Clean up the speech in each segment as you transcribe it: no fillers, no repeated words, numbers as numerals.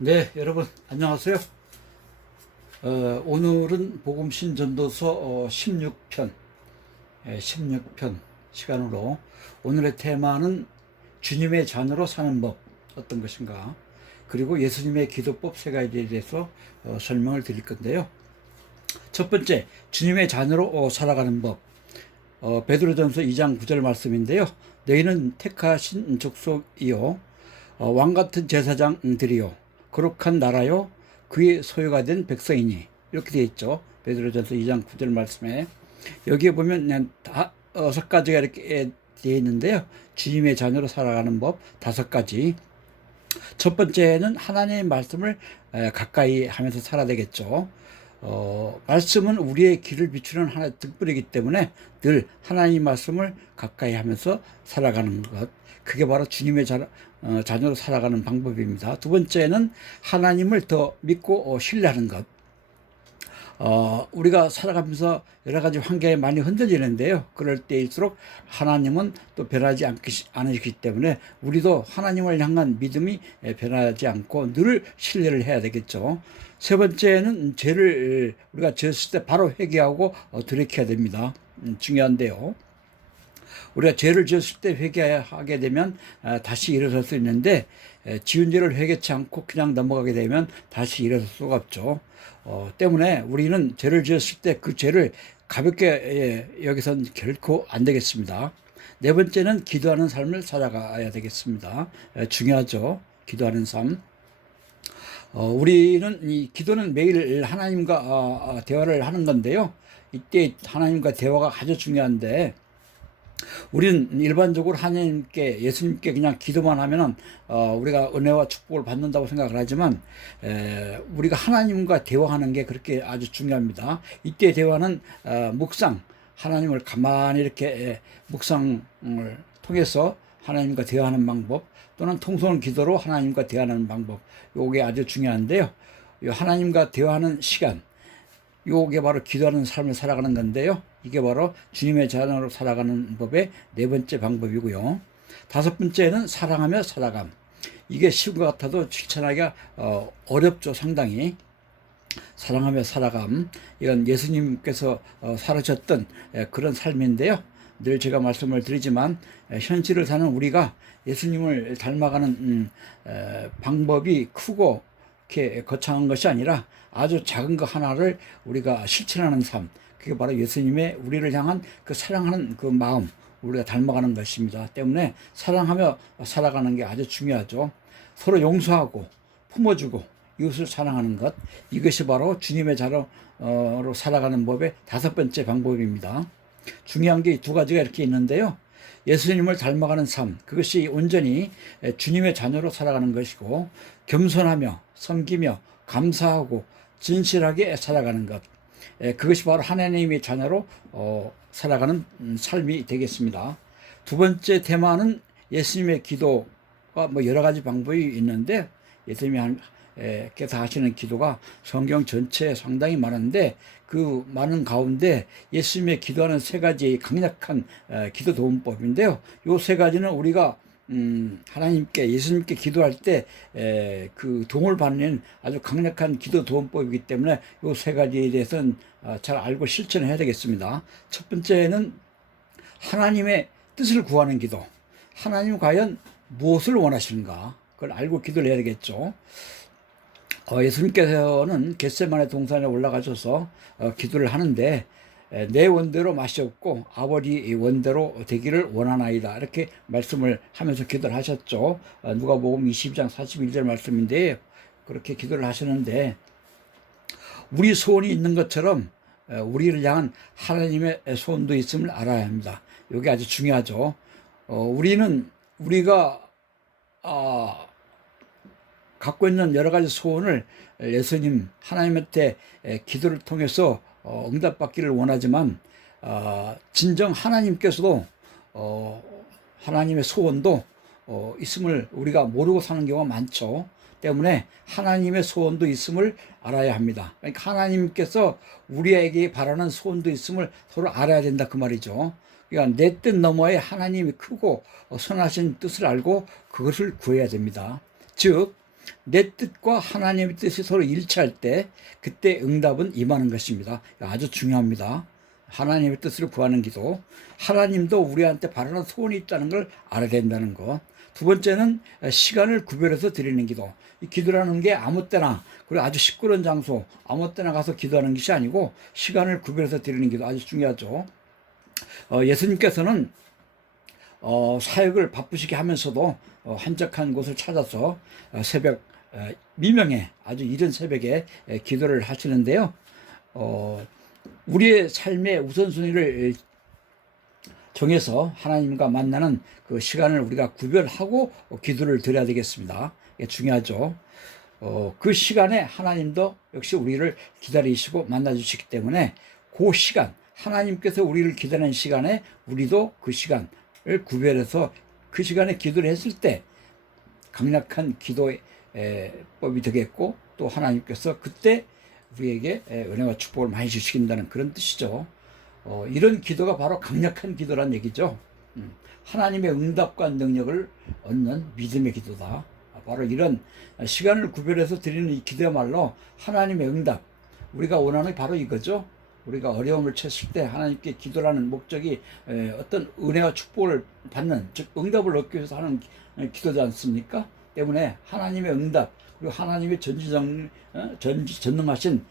네, 여러분 안녕하세요. 오늘은 복음신전도서 16편, 16편 시간으로 오늘의 테마는 주님의 자녀로 사는 법 어떤 것인가, 그리고 예수님의 기도법 세 가지에 대해서 설명을 드릴 건데요. 첫 번째, 주님의 자녀로 살아가는 법. 베드로전서 2장 9절 말씀인데요. 너희는 택하신 족속이요 왕같은 제사장들이요 거룩한 나라요 그의 소유가 된 백성이니, 이렇게 되어 있죠. 베드로전서 2장 9절 말씀에 여기에 보면 그냥 다섯 가지가 이렇게 되어 있는데요. 주님의 자녀로 살아가는 법 다섯 가지. 첫 번째는 하나님의 말씀을 가까이 하면서 살아야 되겠죠. 말씀은 우리의 길을 비추는 하나의 등불이기 때문에 늘 하나님 말씀을 가까이 하면서 살아가는 것, 그게 바로 주님의 자녀로 살아가는 방법입니다. 두 번째는 하나님을 더 믿고 신뢰하는 것. 우리가 살아가면서 여러 가지 환경에 많이 흔들리는데요. 그럴 때일수록 하나님은 또 변하지 않으시기 때문에 우리도 하나님을 향한 믿음이 변하지 않고 늘 신뢰를 해야 되겠죠. 세 번째는 죄를 우리가 지었을 때 바로 회개하고 돌이켜야 됩니다. 중요한데요. 우리가 죄를 지었을 때 회개하게 되면 다시 일어설 수 있는데, 지은 죄를 회개치 않고 그냥 넘어가게 되면 다시 일어설 수가 없죠. 때문에 우리는 죄를 지었을 때 그 죄를 가볍게 여기선 결코 안 되겠습니다. 네 번째는 기도하는 삶을 살아가야 되겠습니다. 중요하죠. 기도하는 삶. 우리는 이 기도는 매일 하나님과 대화를 하는 건데요. 이때 하나님과 대화가 아주 중요한데, 우리는 일반적으로 하나님께, 예수님께 그냥 기도만 하면은 우리가 은혜와 축복을 받는다고 생각을 하지만, 우리가 하나님과 대화하는 게 그렇게 아주 중요합니다. 이때 대화는 묵상, 하나님을 가만히 이렇게 묵상을 통해서 하나님과 대화하는 방법, 또는 통성 기도로 하나님과 대화하는 방법, 요게 아주 중요한데요. 하나님과 대화하는 시간, 요게 바로 기도하는 삶을 살아가는 건데요. 이게 바로 주님의 자녀로 살아가는 법의 네 번째 방법이고요. 다섯 번째는 사랑하며 살아감. 이게 쉬운 것 같아도 실천하기가 어렵죠. 상당히. 사랑하며 살아감, 이건 예수님께서 살으셨던 그런 삶인데요. 늘 제가 말씀을 드리지만 현실을 사는 우리가 예수님을 닮아가는 방법이 크고 이렇게 거창한 것이 아니라 아주 작은 것 하나를 우리가 실천하는 삶, 그게 바로 예수님의 우리를 향한 그 사랑하는 그 마음, 우리가 닮아가는 것입니다. 때문에 사랑하며 살아가는 게 아주 중요하죠. 서로 용서하고 품어주고 이웃을 사랑하는 것, 이것이 바로 주님의 자녀로 살아가는 법의 다섯 번째 방법입니다. 중요한 게 두 가지가 이렇게 있는데요. 예수님을 닮아가는 삶, 그것이 온전히 주님의 자녀로 살아가는 것이고, 겸손하며 섬기며 감사하고 진실하게 살아가는 것, 그것이 바로 하나님의 자녀로 살아가는 삶이 되겠습니다. 두 번째 테마는 예수님의 기도가 뭐 여러 가지 방법이 있는데, 예수님께서 하시는 기도가 성경 전체에 상당히 많은데, 그 많은 가운데 예수님의 기도하는 세 가지 강력한 기도 도움법인데요. 요 세 가지는 우리가 하나님께, 예수님께 기도할 때 그 도움을 받는 아주 강력한 기도 도움법이기 때문에 요 세 가지에 대해서는 잘 알고 실천해야 되겠습니다. 첫 번째는 하나님의 뜻을 구하는 기도. 하나님 과연 무엇을 원하시는가, 그걸 알고 기도를 해야 되겠죠. 예수님께서는 겟세마네 동산에 올라가셔서 기도를 하는데, 내 원대로 마시옵고 아버지 원대로 되기를 원하나이다, 이렇게 말씀을 하면서 기도를 하셨죠. 누가복음 22장 41절 말씀인데, 그렇게 기도를 하셨는데, 우리 소원이 있는 것처럼 우리를 향한 하나님의 소원도 있음을 알아야 합니다. 이게 아주 중요하죠. 우리가 갖고 있는 여러 가지 소원을 예수님, 하나님한테 기도를 통해서 응답받기를 원하지만, 진정 하나님께서도 하나님의 소원도 있음을 우리가 모르고 사는 경우가 많죠. 때문에 하나님의 소원도 있음을 알아야 합니다. 그러니까 하나님께서 우리에게 바라는 소원도 있음을 서로 알아야 된다, 그 말이죠. 그러니까 내 뜻 너머에 하나님이 크고 선하신 뜻을 알고 그것을 구해야 됩니다. 즉 내 뜻과 하나님의 뜻이 서로 일치할 때 그때 응답은 임하는 것입니다. 아주 중요합니다. 하나님의 뜻을 구하는 기도. 하나님도 우리한테 바라는 소원이 있다는 걸 알아야 된다는 것. 두 번째는 시간을 구별해서 드리는 기도. 이 기도라는 게 아무 때나, 그리고 아주 시끄러운 장소, 아무 때나 가서 기도하는 것이 아니고 시간을 구별해서 드리는 기도 아주 중요하죠. 예수님께서는 사역을 바쁘시게 하면서도 한적한 곳을 찾아서 새벽 미명에, 아주 이른 새벽에 기도를 하시는데요. 우리의 삶의 우선순위를 정해서 하나님과 만나는 그 시간을 우리가 구별하고 기도를 드려야 되겠습니다. 이게 중요하죠. 그 시간에 하나님도 역시 우리를 기다리시고 만나주시기 때문에 그 시간, 하나님께서 우리를 기다리는 시간에 우리도 그 시간을 구별해서 그 시간에 기도를 했을 때 강력한 기도의 법이 되겠고, 또 하나님께서 그때 우리에게 은혜와 축복을 많이 주시긴다는 그런 뜻이죠. 이런 기도가 바로 강력한 기도란 얘기죠. 하나님의 응답과 능력을 얻는 믿음의 기도다. 바로 이런 시간을 구별해서 드리는 이 기도야말로 하나님의 응답, 우리가 원하는 게 바로 이거죠. 우리가 어려움을 처했을 때 하나님께 기도라는 목적이 어떤 은혜와 축복을 받는, 즉 응답을 얻기 위해서 하는 기도지 않습니까? 때문에 하나님의 응답, 그리고 하나님의 전지전능하신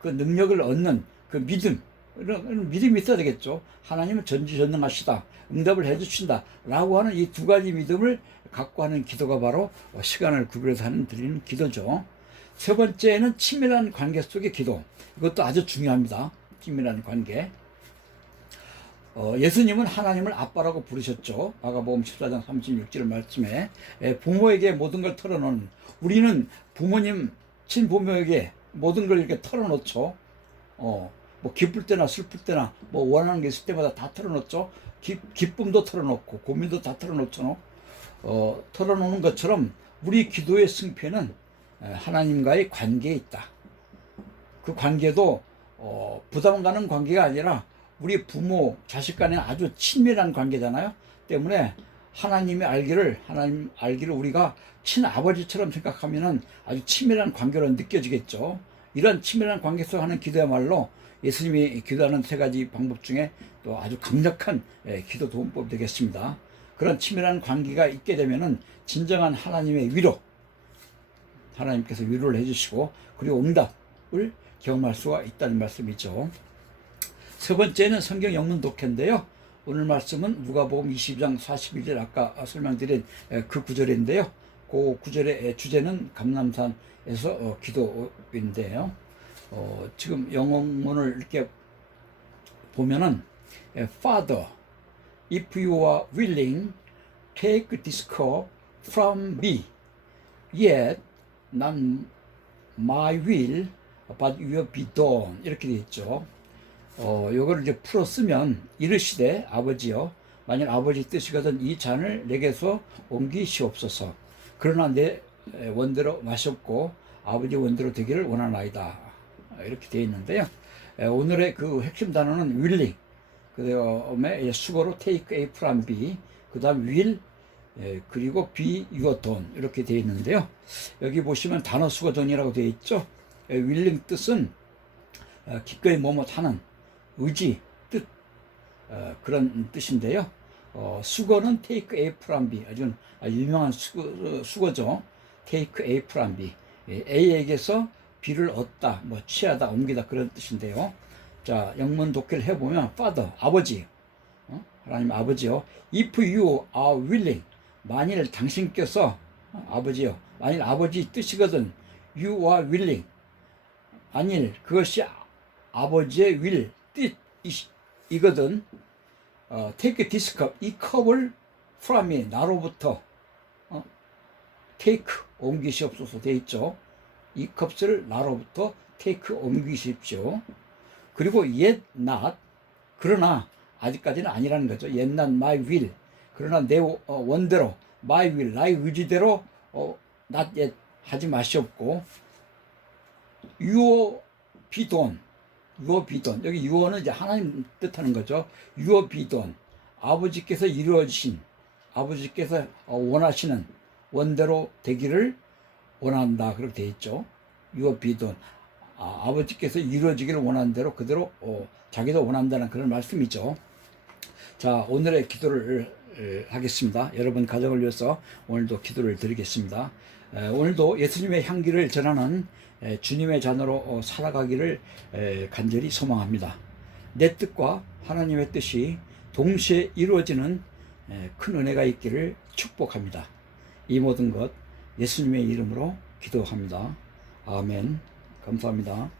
그 능력을 얻는 그 믿음, 이런 믿음이 있어야 되겠죠. 하나님은 전지전능하시다, 응답을 해주신다 라고 하는 이 두 가지 믿음을 갖고 하는 기도가 바로 시간을 구별해서 드리는 기도죠. 세 번째는 친밀한 관계 속의 기도. 이것도 아주 중요합니다. 친밀한 관계. 예수님은 하나님을 아빠라고 부르셨죠. 마가복음 14장 36절 말씀에 부모에게 모든 걸 털어놓는, 우리는 부모님, 친부모에게 모든 걸 이렇게 털어놓죠. 뭐 기쁠 때나 슬플 때나 뭐 원하는 게 있을 때마다 다 털어놓죠. 기쁨도 털어놓고 고민도 다 털어놓죠. 털어놓는 것처럼 우리 기도의 승패는 하나님과의 관계에 있다. 그 관계도 부담 가는 관계가 아니라 우리 부모, 자식 간에 아주 친밀한 관계잖아요. 때문에 하나님 알기를 우리가 친아버지처럼 생각하면은 아주 친밀한 관계로 느껴지겠죠. 이런 친밀한 관계 속에 하는 기도야말로 예수님이 기도하는 세 가지 방법 중에 또 아주 강력한 기도 도움법이 되겠습니다. 그런 친밀한 관계가 있게 되면은 진정한 하나님의 위로, 하나님께서 위로를 해주시고 그리고 응답을 경험할 수가 있다는 말씀이죠. 세 번째는 성경 영문 독해인데요. 오늘 말씀은 누가복음 22장 41절 아까 설명드린 그 구절인데요. 그 구절의 주제는 감람산에서 기도인데요. 지금 영어문을 이렇게 보면은 Father, if you are willing, take this cup from me. Yet not my will, but your be done. 이렇게 되어 있죠. 요거를 이제 풀어 쓰면 이르시되 아버지여, 만일 아버지 뜻이거든 이 잔을 내게서 옮기시옵소서. 그러나 내 원대로 마셨고 아버지 원대로 되기를 원하나이다. 이렇게 되어 있는데요. 오늘의 그 핵심 단어는 willing, 그 다음에 수거로 take A from B, 그 다음 will, 그리고 be your done 이렇게 되어 있는데요. 여기 보시면 단어 수거전이라고 되어 있죠. willing 뜻은 기꺼이 뭐뭇 하는 의지, 뜻, 그런 뜻인데요. 수거는 take A from B, 아주 유명한 수거죠. take A from B, A에게서 B를 얻다, 뭐 취하다, 옮기다 그런 뜻인데요. 자, 영문 독해를 해보면 Father, 아버지, 하나님 아버지요. If you are willing, 만일 당신께서 아버지요, 만일 아버지 뜻이거든 you are willing, 만일 그것이 아버지의 will, 뜻이거든 take this cup, 이 컵을 from me, 나로부터 take, 옮기시옵소서 되어 있죠. 이 컵을 나로부터 take, 옮기십시오. 그리고 yet not, 그러나 아직까지는 아니라는 거죠. yet not my will, 그러나 내 원대로, my will, 나의 의지대로 not yet 하지 마시옵고, your be done, your be done, 여기 your는 이제 하나님 뜻하는 거죠. your be done, 아버지께서 이루어지신, 아버지께서 원하시는 원대로 되기를 원한다 그렇게 돼 있죠. Your be done. 아버지께서 이루어지기를 원하는 대로 그대로 자기도 원한다는 그런 말씀이죠. 자, 오늘의 기도를 하겠습니다. 여러분 가정을 위해서 오늘도 기도를 드리겠습니다. 오늘도 예수님의 향기를 전하는 주님의 자녀로 살아가기를 간절히 소망합니다. 내 뜻과 하나님의 뜻이 동시에 이루어지는 큰 은혜가 있기를 축복합니다. 이 모든 것 예수님의 이름으로 기도합니다. 아멘. 감사합니다.